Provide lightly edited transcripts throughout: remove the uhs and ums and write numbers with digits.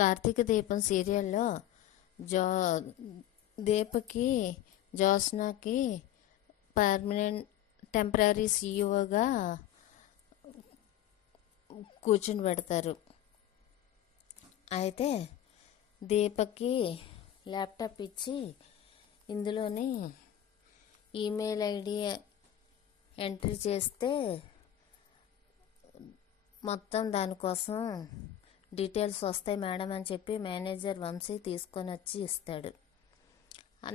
కార్తీక దీపం సీరియల్లో జో దీపకి జ్యోత్స్నకి permanent temporary సీఈఓగా కూర్చుని పెడతారు. అయితే దీపకి ల్యాప్టాప్ ఇచ్చి ఇందులోని ఈమెయిల్ ఐడి ఎంట్రీ చేస్తే మొత్తం దానికోసం డీటెయిల్స్ వస్తాయి మేడం అని చెప్పి మేనేజర్ వంశీ తీసుకొని వచ్చి ఇస్తాడు.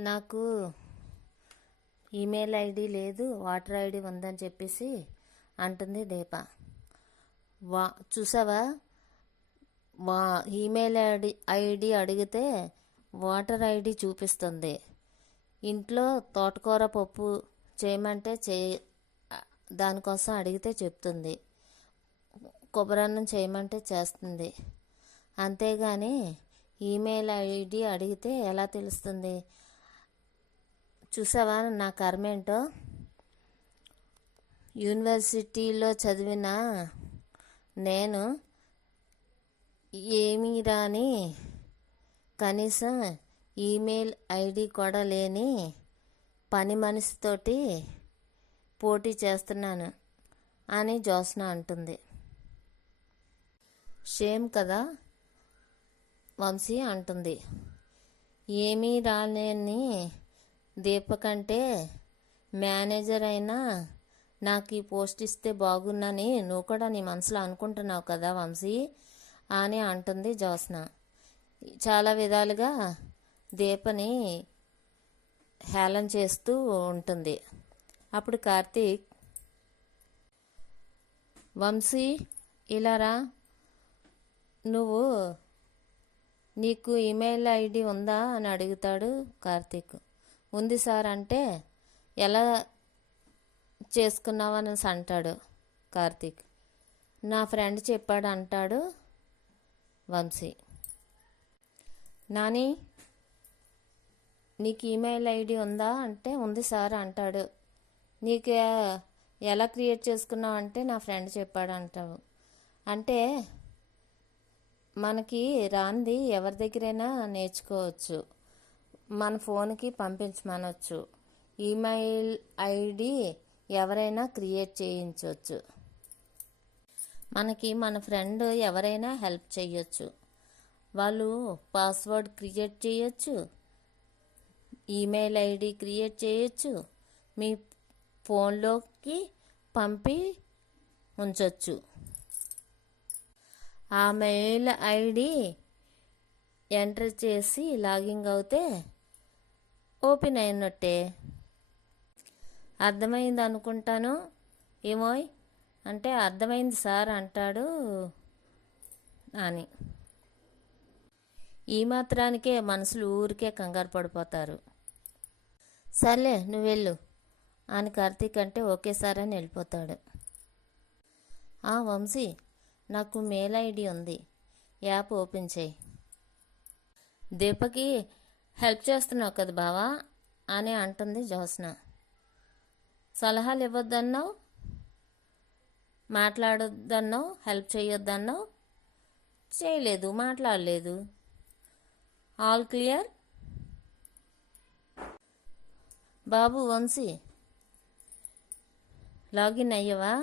నాకు ఈమెయిల్ ఐడి లేదు, వాటర్ ఐడి ఉందని చెప్పేసి అంటుంది దీప. చూసావా, ఈమెయిల్ ఐడి అడిగితే వాటర్ ఐడి చూపిస్తుంది. ఇంట్లో తోటకూర పప్పు చేయమంటే దానికోసం అడిగితే చెప్తుంది, కొబ్బరన్నం చేయమంటే చేస్తుంది. అంతేగాని ఈమెయిల్ ఐడి అడిగితే ఎలా తెలుస్తుంది? చూసావా నా కర్మేంటో. యూనివర్సిటీలో చదివిన నేను ఏమీ రాని, కనీసం ఈమెయిల్ ఐడి కూడా లేని పని మనిషితోటి పోటీ చేస్తున్నాను అని జ్యోత్స్న అంటుంది. షేమ్ కదా వంశీ అంటుంది. ఏమీ రాలేని దీపకంటే మేనేజర్ అయినా నాకు ఈ పోస్ట్ ఇస్తే బాగున్నాని నువ్వు కూడా నీ మనసులో అనుకుంటున్నావు కదా వంశీ అని అంటుంది జ్యోత్స్న. చాలా విధాలుగా దీపని హేళన చేస్తూ ఉంటుంది. అప్పుడు కార్తీక్, వంశీ ఇలారా, నీకు ఈమెయిల్ ఐడి ఉందా అని అడుగుతాడు కార్తీక్. ఉంది సార్ అంటే ఎలా చేసుకున్నావని అంటాడు కార్తీక్. నా ఫ్రెండ్ చెప్పాడు అంటాడు వంశీ. నాని, నీకు ఈమెయిల్ ఐడి ఉందా అంటే ఉంది సార్ అంటాడు. నీకు ఎలా క్రియేట్ చేసుకున్నావు అంటే నా ఫ్రెండ్ చెప్పాడు అంటావు. అంటే మనకి రాంది ఎవరి దగ్గరైనా నేర్చుకోవచ్చు, మన ఫోన్కి పంపించమనొచ్చు, ఈమెయిల్ ఐడి ఎవరైనా క్రియేట్ చేయించవచ్చు, మనకి మన ఫ్రెండ్ ఎవరైనా హెల్ప్ చేయొచ్చు, వాళ్ళు పాస్వర్డ్ క్రియేట్ చేయొచ్చు, ఈమెయిల్ ఐడి క్రియేట్ చేయొచ్చు, మీ ఫోన్లోకి పంపి ఉంచవచ్చు. ఆ మెయిల్ ఐడి ఎంటర్ చేసి లాగింగ్ అవుతే ఓపెన్ అయినట్టే. అర్థమైంది అనుకుంటాను ఏమోయ్ అంటే అర్థమైంది సార్ అంటాడు అని. ఈ మాత్రానికే మనుషులు ఊరికే కంగారు పడిపోతారు. సర్లే నువ్వు వెళ్ళు అని కార్తీక్ అంటే ఓకే సార్ అని వెళ్ళిపోతాడు. వంశీ, నాకు మెయిల్ ఐడి ఉంది, యాప్ ఓపెన్ చేయి. దీపకి హెల్ప్ చేస్తున్నావు కదా బావా అని అంటుంది జ్యోత్స్న. సలహాలు ఇవ్వద్దన్నావు, మాట్లాడొద్దన్నావు, హెల్ప్ చేయొద్దన్నావు, చేయలేదు, మాట్లాడలేదు. ఆల్ క్లియర్ బాబు. వంశీ, లాగిన్ అయ్యవా?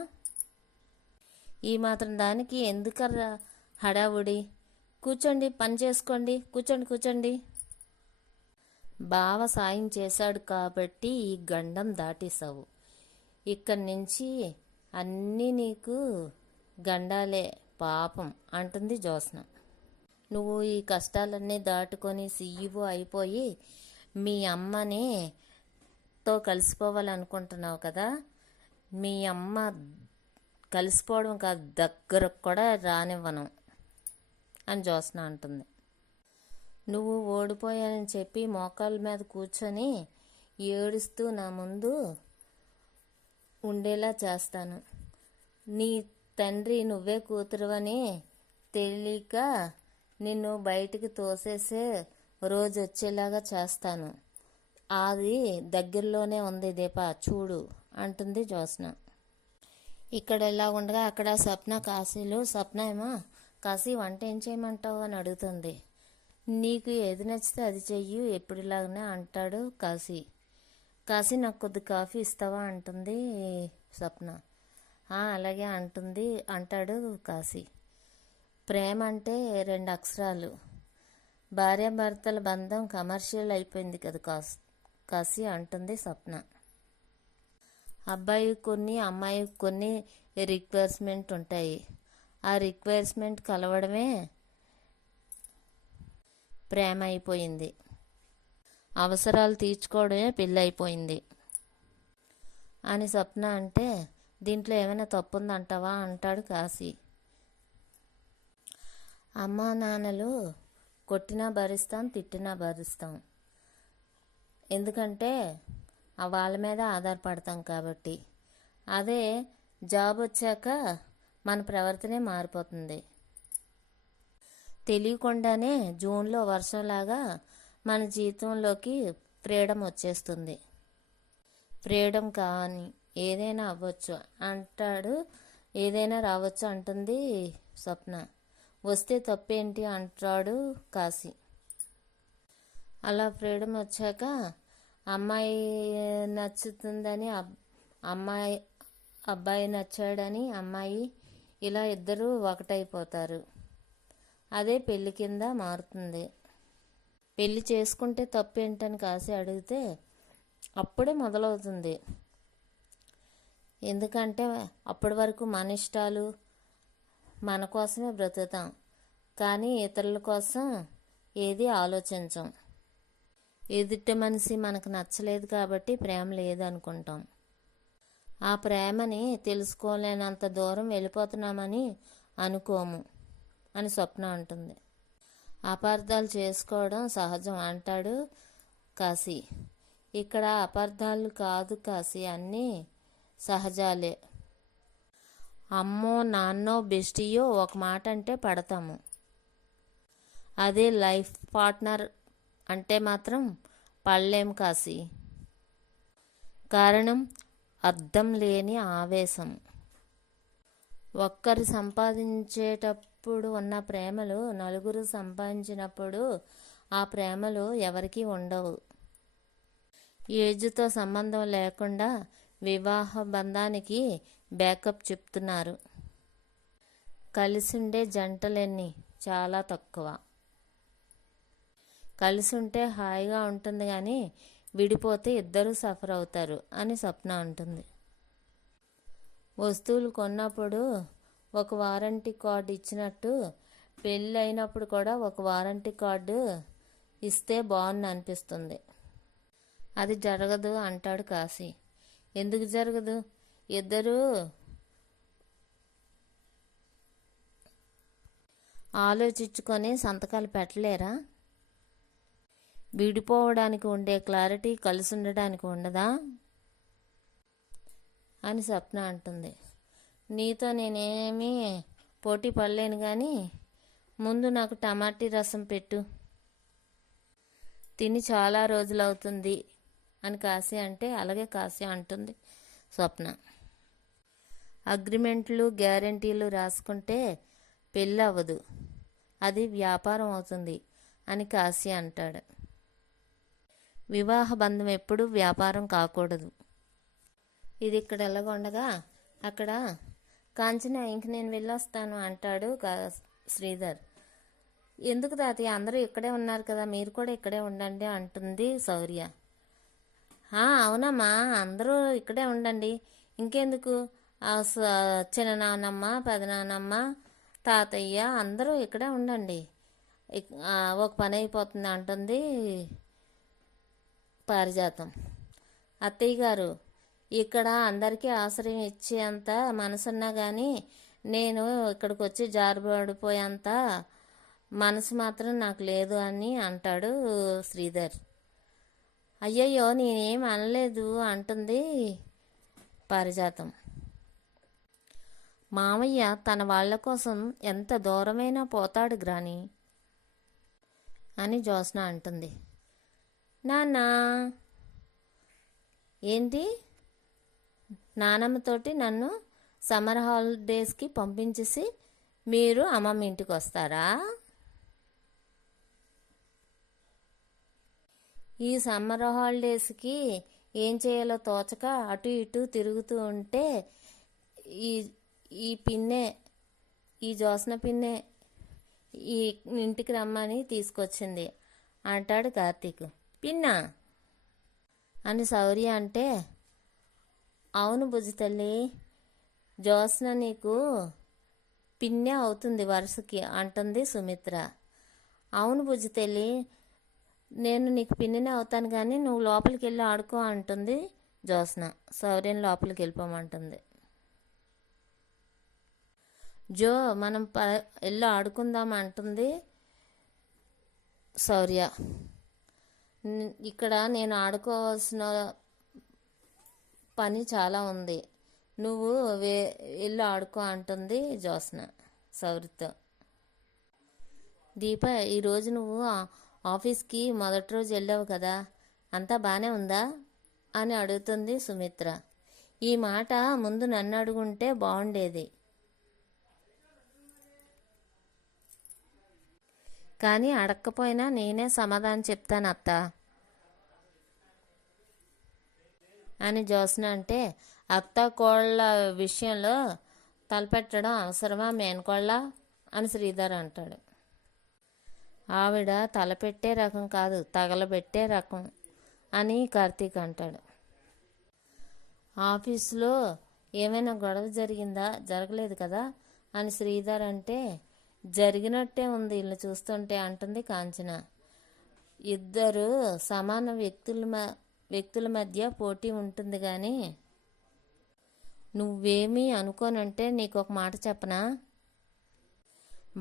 ఈ మాత్రం దానికి ఎందుకర్రా హడావుడి? కూర్చోండి, పని చేసుకోండి, కూర్చోండి. బావ సాయం చేశాడు కాబట్టి ఈ గండం దాటేశావు. ఇక్కడి నుంచి అన్నీ నీకు గండాలే పాపం అంటుంది జ్యోత్స్న. నువ్వు ఈ కష్టాలన్నీ దాటుకొని సీఈఓ అయిపోయి మీ అమ్మని తో కలిసిపోవాలనుకుంటున్నావు కదా. మీ అమ్మ కలిసిపోవడం కాదు, దగ్గరకు కూడా రానివ్వను అని జ్యోత్స్న అంటుంది. నువ్వు ఓడిపోయానని చెప్పి మోకాళ్ళ మీద కూర్చొని ఏడుస్తూ నా ముందు ఉండేలా చేస్తాను. నీ తండ్రి నువ్వే కూతురువని తెలియక నిన్ను బయటికి తోసేసే రోజు వచ్చేలాగా చేస్తాను. అది దగ్గరలోనే ఉంది దీప, చూడు అంటుంది జ్యోత్స్న. ఇక్కడ ఇలా ఉండగా అక్కడ స్వప్న కాశీలు. స్వప్న ఏమో కాశీ వంట ఏం చేయమంటావు అని అడుగుతుంది. నీకు ఏది నచ్చితే అది చెయ్యి ఎప్పుడులాగానే అంటాడు కాశీ. కాశీ నాకు కొద్ది కాఫీ ఇస్తావా అంటుంది స్వప్న. అలాగే అంటాడు కాశీ. ప్రేమ అంటే 2 అక్షరాలు. భార్యాభర్తల బంధం కమర్షియల్ అయిపోయింది కదా కాశీ అంటుంది స్వప్న. అబ్బాయికి కొన్ని అమ్మాయికి కొన్ని రిక్వైర్స్మెంట్ ఉంటాయి. ఆ రిక్వైర్స్మెంట్ కలవడమే ప్రేమ అయిపోయింది. అవసరాలు తీర్చుకోవడమే పెళ్ళి అయిపోయింది అని స్వప్న అంటే, దీంట్లో ఏమైనా తప్పుందంటావా అంటాడు కాశీ. అమ్మా నాన్నలు కొట్టినా భరిస్తాం, తిట్టినా భరిస్తాం. ఎందుకంటే వాళ్ళ మీద ఆధారపడతాం కాబట్టి. అదే జాబ్ వచ్చాక మన ప్రవర్తనే మారిపోతుంది. తెలియకుండానే జూన్లో వర్షంలాగా మన జీవితంలోకి ఫ్రీడమ్ వచ్చేస్తుంది. ఫ్రీడమ్ కానీ ఏదైనా అవ్వచ్చు అంటాడు. ఏదైనా రావచ్చు అంటుంది స్వప్న. వస్తే తప్పేంటి అంటాడు కాశీ. అలా ఫ్రీడమ్ వచ్చాక అమ్మాయి నచ్చుతుందని అబ్బాయి నచ్చాడని అమ్మాయి ఇలా ఇద్దరు ఒకటైపోతారు. అదే పెళ్లి కింద మారుతుంది. పెళ్లి చేసుకుంటే తప్పేంటని కాశీ అడిగితే అప్పుడే మొదలవుతుంది. ఎందుకంటే అప్పటి వరకు మన ఇష్టాలు మన కోసమే బ్రతుకుతాం, కానీ ఇతరుల కోసం ఏది ఆలోచించం. ఎదుటి మనిషి మనకు నచ్చలేదు కాబట్టి ప్రేమ లేదనుకుంటాం. ఆ ప్రేమని తెలుసుకోలేనంత దూరం వెళ్ళిపోతున్నామని అనుకోము అని స్వప్న అంటుంది. అపార్థాలు చేసుకోవడం సహజం అంటాడు కాశీ. ఇక్కడ అపార్థాలు కాదు కాశీ, అన్నీ సహజాలే. అమ్మో నాన్నో బెస్టియో ఒక మాట అంటే పడతాము. అదే లైఫ్ పార్ట్నర్ అంటే మాత్రం పడలేం కాశీ. కారణం అర్థం లేని ఆవేశం. ఒక్కరు సంపాదించేటప్పుడు ఉన్న ప్రేమలు నలుగురు సంపాదించినప్పుడు ఆ ప్రేమలు ఎవరికీ ఉండవు. ఏజ్తో సంబంధం లేకుండా వివాహ బంధానికి బ్యాకప్ చెప్తున్నారు. కలిసుండే జంటలెన్ని చాలా తక్కువ. కలిసి ఉంటే హాయిగా ఉంటుంది కానీ విడిపోతే ఇద్దరూ సఫర్ అవుతారు అని స్వప్న అంటుంది. వస్తువులు కొన్నప్పుడు ఒక వారంటీ కార్డు ఇచ్చినట్టు పెళ్ళి అయినప్పుడు కూడా ఒక వారంటీ కార్డు ఇస్తే బాగుంది అనిపిస్తుంది. అది జరగదు అంటాడు కాశీ. ఎందుకు జరగదు? ఇద్దరూ ఆలోచించుకొని సంతకాలు పెట్టలేరా? విడిపోవడానికి ఉండే క్లారిటీ కలిసి ఉండడానికి ఉండదా అని స్వప్న అంటుంది. నీతో నేనేమీ పోటీ పడలేను కానీ ముందు నాకు టమాటీ రసం పెట్టు, తిని చాలా రోజులవుతుంది అని కాశీ అంటే, అలాగే కాశీ అంటుంది స్వప్న. అగ్రిమెంట్లు గ్యారెంటీలు రాసుకుంటే పెళ్ళి అవ్వదు, అది వ్యాపారం అవుతుంది అని కాశీ అంటాడు. వివాహ బంధం ఎప్పుడూ వ్యాపారం కాకూడదు. ఇది ఇక్కడ ఎలాగుండగా అక్కడ కాంచన ఇంక నేను వెళ్ళొస్తాను అంటాడు శ్రీధర్. ఎందుకు తాతయ్య, అందరూ ఇక్కడే ఉన్నారు కదా, మీరు కూడా ఇక్కడే ఉండండి అంటుంది శౌర్య. అవునమ్మా, అందరూ ఇక్కడే ఉండండి, ఇంకెందుకు, చిన్ననాన్నమ్మ పెదనాన్నమ్మ తాతయ్య అందరూ ఇక్కడే ఉండండి, ఒక పని అయిపోతుంది అంటుంది పారిజాతం. అత్తయ్య గారు, ఇక్కడ అందరికీ ఆశ్రయం ఇచ్చేంత మనసున్నా కానీ నేను ఇక్కడికి వచ్చి జారిపడిపోయేంత మనసు మాత్రం నాకు లేదు అని అంటాడు శ్రీధర్. అయ్యయ్యో నేనేం అనలేదు అంటుంది పారిజాతం. మామయ్య తన వాళ్ళ కోసం ఎంత దూరమైనా పోతాడు గ్రాని అని జ్యోత్స్న అంటుంది. నాన్నా, ఏంటి, నానమ్మతోటి నన్ను సమ్మర్ హాలిడేస్కి పంపించేసి మీరు అమ్మమ్మ ఇంటికి వస్తారా? ఈ సమ్మర్ హాలిడేస్కి ఏం చేయాలో తోచక అటు ఇటు తిరుగుతూ ఉంటే ఈ ఈ పిన్నే ఈ జ్యోత్స్న పిన్నే ఈ ఇంటికి రమ్మని తీసుకొచ్చింది అంటాడు కార్తీక్. పిన్నా అని శౌర్య అంటే, అవును బుజ్జి తల్లి, జ్యోత్స్న నీకు పిన్నే అవుతుంది వరుసకి అంటుంది సుమిత్ర. అవును బుజ్జి తల్లి, నేను నీకు పిన్నినే అవుతాను కానీ నువ్వు లోపలికి వెళ్ళి ఆడుకో అంటుంది జ్యోత్స్న. శౌర్యని లోపలికి వెళ్ళిపోమంటుంది. జో మనం వెళ్ళి ఆడుకుందాం అంటుంది శౌర్య. ఇక్కడ నేను ఆడుకోవాల్సిన పని చాలా ఉంది, నువ్వు వెళ్ళి ఆడుకో అంటుంది జ్యోత్స్న శౌర్యతో. దీప, ఈరోజు నువ్వు ఆఫీస్కి మొదటి రోజు వెళ్ళావు కదా, అంతా బాగానే ఉందా అని అడుగుతుంది సుమిత్ర. ఈ మాట ముందు నన్ను అడుగుంటే బాగుండేది, కానీ అడగకపోయినా నేనే సమాధానం చెప్తాను అత్త అని జ్యోత్స్న అంటే, అత్త కోళ్ళ విషయంలో తలపెట్టడం అవసరమా మేనకోళ్ళ అని శ్రీధర్ అంటాడు. ఆవిడ తలపెట్టే రకం కాదు, తగలబెట్టే రకం అని కార్తీక్ అంటాడు. ఆఫీసులో ఏమైనా గొడవ జరిగిందా? జరగలేదు కదా అని శ్రీధర్ అంటే, జరిగినట్టే ఉంది వీళ్ళు చూస్తుంటే అంటుంది కాంచన. ఇద్దరు సమాన వ్యక్తుల మధ్య పోటీ ఉంటుంది కానీ నువ్వేమీ అనుకోనంటే నీకు ఒక మాట చెప్పనా?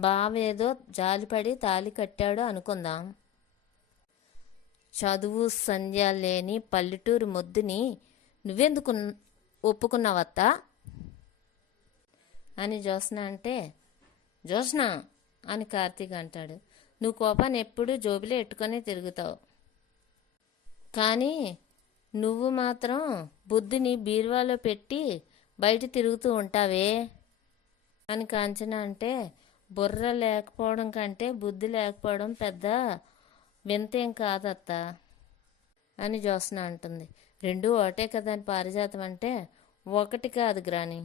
బావేదో జాలిపడి తాళి కట్టాడు అనుకుందాం, చదువు సంధ్య లేని పల్లెటూరు మొద్దుని నువ్వెందుకు ఒప్పుకున్నావత్తా అని జ్యోత్స్న అంటే, జ్యోత్స్న అని కార్తీక్ అంటాడు, నువ్వు కోపాన్ని ఎప్పుడూ జోబిలో ఎట్టుకొని తిరుగుతావు, కానీ నువ్వు మాత్రం బుద్ధిని బీరువాలో పెట్టి బయట తిరుగుతూ ఉంటావే అని కాంచన అంటే, బుర్ర లేకపోవడం కంటే బుద్ధి లేకపోవడం పెద్ద వింతేం కాదత్త అని జ్యోత్స్న అంటుంది. రెండూ ఒకటే కదా అని పారిజాతం అంటే, ఒకటి కాదు గ్రాని,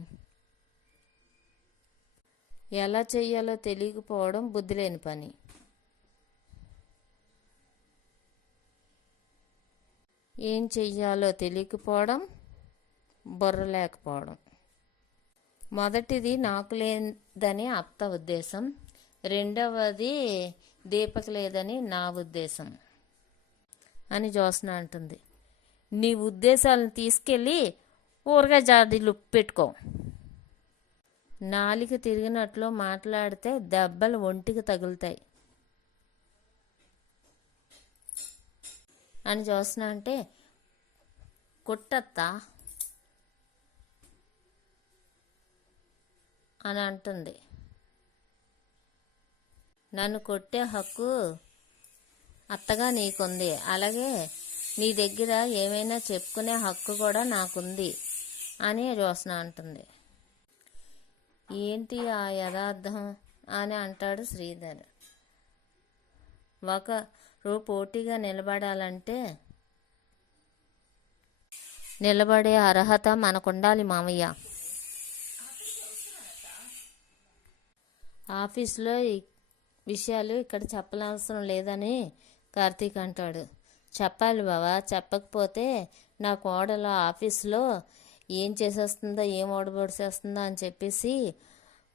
ఎలా చెయ్యాలో తెలియకపోవడం బుద్ధి లేని పని. ఏం చెయ్యాలో తెలియకపోవడం బుర్ర లేకపోవడం. మొదటిది నాకు లేదని అత్త ఉద్దేశం, రెండవది దీపక లేదని నా ఉద్దేశం అని జ్యోత్స్న అంటుంది. నీ ఉద్దేశాలను తీసుకెళ్ళి ఊరగా జాడీలు పెట్టుకో, నాలిక తిరిగినట్లు మాట్లాడితే దెబ్బలు ఒంటికి తగులుతాయి అని జ్యోత్స్న అంటే, కొట్టత్తా అని అంటుంది. నన్ను కొట్టే హక్కు అత్తగా నీకుంది, అలాగే నీ దగ్గర ఏమైనా చెప్పుకునే హక్కు కూడా నాకుంది అని జ్యోత్స్న అంటుంది. ఏంటి ఆ యథార్థం అని అంటాడు శ్రీధర్. ఒకరు పోటీగా నిలబడాలంటే నిలబడే అర్హత మనకుండాలి మామయ్య. ఆఫీస్లో విషయాలు ఇక్కడ చెప్పనవసరం లేదని కార్తీక్ అంటాడు. చెప్పాలి బావా, చెప్పకపోతే నా కోడలు ఆఫీస్లో ఏం చేసేస్తుందో ఏం ఓడబొడిసేస్తుందో అని చెప్పేసి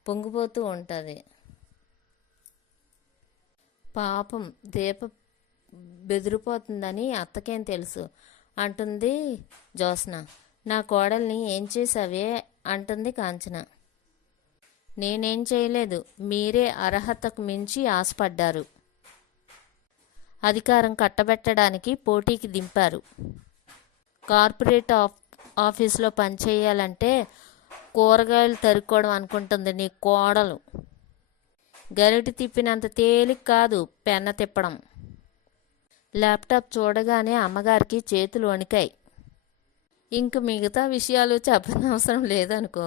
పొంగిపోతూ ఉంటుంది. పాపం దీప బెదిరిపోతుందని అత్తకేం తెలుసు అంటుంది జ్యోత్స్న. నా కోడల్ని ఏం చేసావే అంటుంది కాంచన. నేనేం చేయలేదు, మీరే అర్హతకు మించి ఆశపడ్డారు, అధికారం కట్టబెట్టడానికి పోటీకి దింపారు. కార్పొరేట్ ఆఫీస్లో పనిచేయాలంటే కూరగాయలు తరుక్కోవడం అనుకుంటుంది నీ కోడలు. గరిటె తిప్పినంత తేలిక కాదు పెన్న తిప్పడం. ల్యాప్టాప్ చూడగానే అమ్మగారికి చేతులు వణికాయి. ఇంక మిగతా విషయాలు చెప్పనవసరం లేదనుకో.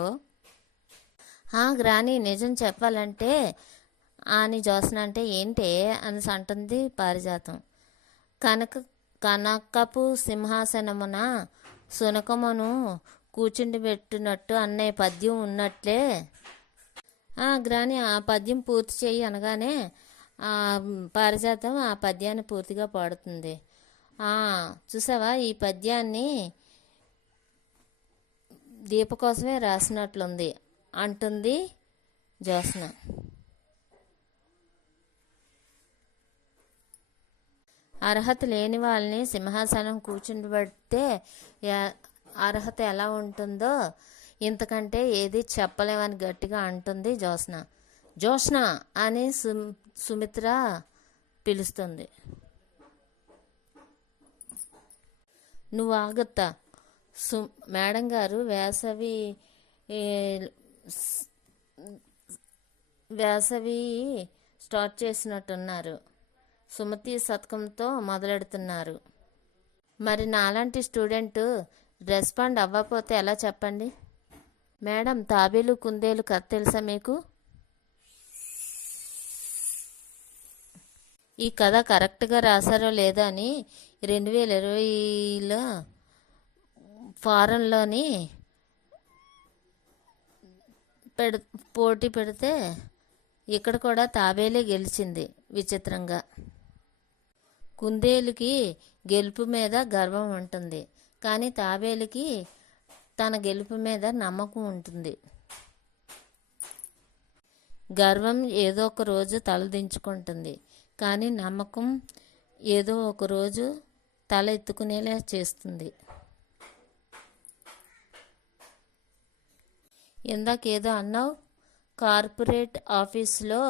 గ్రాని నిజం చెప్పాలంటే అని జ్యోత్స్న అంటే ఏంటే అని అంటుంది పారిజాతం. కనక కనకపు సింహాసనమున సునకమును కూర్చుండిబెట్టినట్టు అనే పద్యం ఉన్నట్లే. గ్రాని ఆ పద్యం పూర్తి చేయి అనగానే ఆ పారిజాతం ఆ పద్యాన్ని పూర్తిగా పాడుతుంది. చూసావా, ఈ పద్యాన్ని దీప కోసమే రాసినట్లుంది అంటుంది జ్యోత్స్న. అర్హత లేని వాళ్ళని సింహాసనం కూర్చుండబెడితే అర్హత ఎలా ఉంటుందో ఇంతకంటే ఏది చెప్పలేమని గట్టిగా అంటుంది జ్యోత్స్న. జ్యోత్స్న అని సుమిత్ర పిలుస్తుంది. నువ్వు ఆగుతా, మేడం గారు వేసవి స్టార్ట్ చేసినట్టున్నారు. సుమతి శతకంతో మొదలెడుతున్నారు. మరి నాలాంటి స్టూడెంట్ రెస్పాండ్ అవ్వకపోతే ఎలా చెప్పండి? మేడం, తాబేలు కుందేలు కథ తెలుసా మీకు? ఈ కథ కరెక్ట్గా రాశారో లేదో అని 2020లో ఫారెన్లోని పోటీ పెడితే ఇక్కడ కూడా తాబేలే గెలిచింది విచిత్రంగా. కుందేలుకి గెలుపు మీద గర్వం ఉంటుంది, కానీ తాబేలుకి తన గెలుపు మీద నమ్మకం ఉంటుంది. గర్వం ఏదో ఒక రోజు తలదించుకుంటుంది, కానీ నమ్మకం ఏదో ఒక రోజు తల ఎత్తుకునేలా చేస్తుంది. ఇందాకేదో అన్నావు, కార్పొరేట్ ఆఫీసులో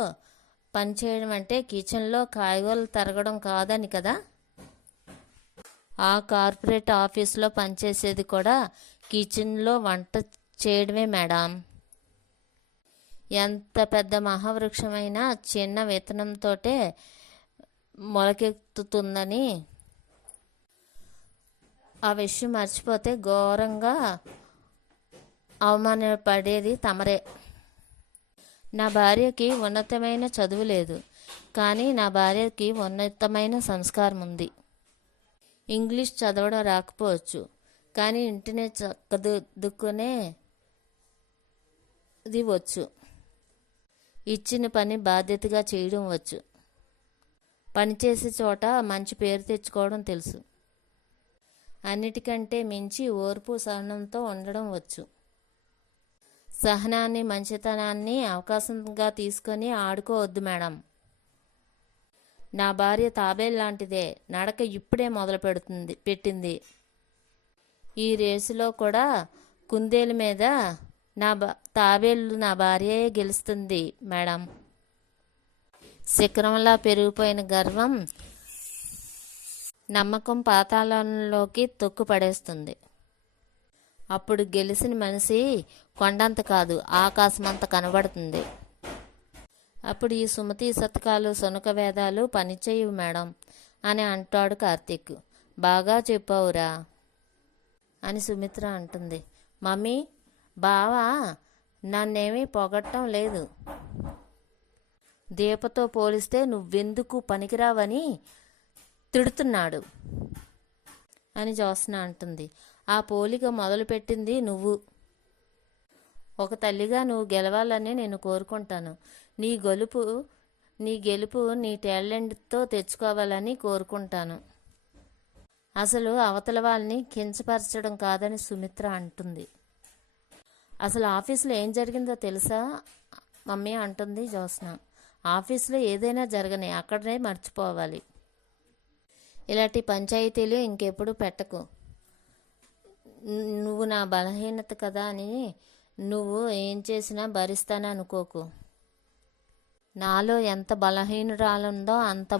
పనిచేయడం అంటే కిచెన్లో కాయగూరలు తరగడం కాదని కదా? ఆ కార్పొరేట్ ఆఫీసులో పనిచేసేది కూడా కిచెన్లో వంట చేయడమే మేడం. ఎంత పెద్ద మహావృక్షమైనా చిన్న విత్తనంతోటే మొలకెత్తుతుందని ఆ విషయం మర్చిపోతే ఘోరంగా అవమానపడేది తమరే. నా భార్యకి ఉన్నతమైన చదువు లేదు, కానీ నా భార్యకి ఉన్నతమైన సంస్కారం ఉంది. ఇంగ్లీష్ చదవడం రాకపోవచ్చు, కానీ ఇంటినే చక్కదిద్దుకునేది వచ్చు. ఇచ్చిన పని బాధ్యతగా చేయడం వచ్చు. పనిచేసే చోట మంచి పేరు తెచ్చుకోవడం తెలుసు. అన్నిటికంటే మించి ఓర్పు సహనంతో ఉండడం వచ్చు. సహనాన్ని మంచితనాన్ని అవకాశంగా తీసుకొని ఆడుకోవద్దు మేడం. నా భార్య తాబేలు లాంటిదే, నడక ఇప్పుడే పెట్టింది. ఈ రేసులో కూడా కుందేలు మీద తాబేలు నా భార్యే గెలుస్తుంది మేడం. శిఖరంలా పెరిగిపోయిన గర్వం నమ్మకం పాతాళంలోకి తొక్కుపడేస్తుంది. అప్పుడు గెలిచిన మనిషి కొండంత కాదు, ఆకాశమంత కనబడుతుంది. అప్పుడు ఈ సుమతి శతకాలు శునక వేదాలు పనిచేయవు మేడం అని అంటాడు కార్తీక్. బాగా చెప్పావురా అని సుమిత్ర అంటుంది. మమ్మీ, బావా నన్నేమీ పొగట్టం లేదు. దీపతో పోలిస్తే నువ్వెందుకు పనికిరావని తిడుతున్నాడు అని జ్యోత్స్న అంటుంది. ఆ పోలిక మొదలుపెట్టింది నువ్వు. ఒక తల్లిగా నువ్వు గెలవాలని నేను కోరుకుంటాను. నీ గెలుపు నీ టాలెంట్తో తెచ్చుకోవాలని కోరుకుంటాను. అసలు అవతల వాళ్ళని కించపరచడం కాదని సుమిత్ర అంటుంది. అసలు ఆఫీసులో ఏం జరిగిందో తెలుసా మమ్మీ అంటుంది జ్యోత్స్న. ఆఫీసులో ఏదైనా జరగని అక్కడనే మర్చిపోవాలి. ఇలాంటి పంచాయతీలు ఇంకెప్పుడు పెట్టకు. నువ్వు నా బలహీనత కదా అని నువ్వు ఏం చేసినా భరిస్తాను అనుకోకు. నాలో ఎంత బలహీనురాలుందో అంత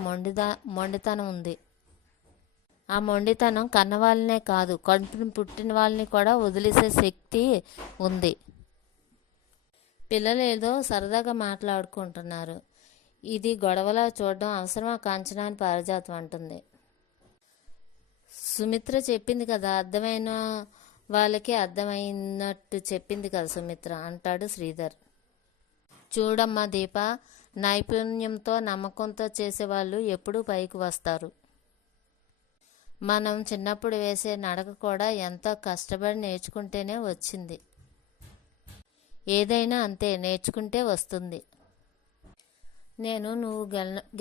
మొండితనం ఉంది. ఆ మొండితనం కన్నవాళ్ళనే కాదు, కడుపుని పుట్టిన వాళ్ళని కూడా వదిలేసే శక్తి ఉంది. పిల్లలు ఏదో సరదాగా మాట్లాడుకుంటున్నారు. ఇది గొడవలా చూడడం అవసరమా కాంచనా అని పారిజాతం అంటుంది. సుమిత్ర చెప్పింది కదా, అర్థమైన వాళ్ళకి అర్థమైనట్టు చెప్పింది కదా సుమిత్ర అంటాడు శ్రీధర్. చూడమ్మా దీప, నైపుణ్యంతో నమ్మకంతో చేసేవాళ్ళు ఎప్పుడూ పైకి వస్తారు. మనం చిన్నప్పుడు వేసే నడక కూడా ఎంతో కష్టపడి నేర్చుకుంటేనే వచ్చింది. ఏదైనా అంతే, నేర్చుకుంటే వస్తుంది. నేను నువ్వు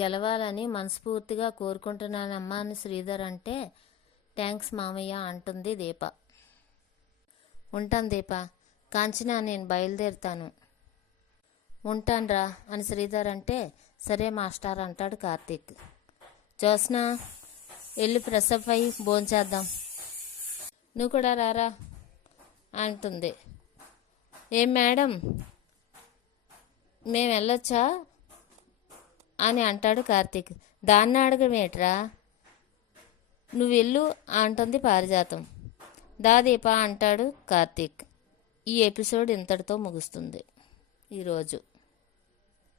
గెలవాలని మనస్ఫూర్తిగా కోరుకుంటున్నానమ్మా అని శ్రీధర్ అంటే, థ్యాంక్స్ మామయ్య అంటుంది దీప. ఉంటాను దీప. కాంచనా, నేను బయలుదేరుతాను. ఉంటాన్రా అని శ్రీధర్ అంటే, సరే మాస్టర్ అంటాడు కార్తీక్. జ్యోత్స్న, వెళ్ళి ఫ్రెష్ అప్ అయ్యి భోంచేద్దాం. నువ్వు కూడా రారా అంటుంది. ఏం మేడం, మేము వెళ్ళొచ్చా అని అంటాడు కార్తీక్. దాన్ని అడగమేట్రా, నువ్వు వెళ్ళు అంటుంది పారిజాతం. దాదీప అంటాడు కార్తీక్. ఈ ఎపిసోడ్ ఇంతటితో ముగుస్తుంది ఈరోజు.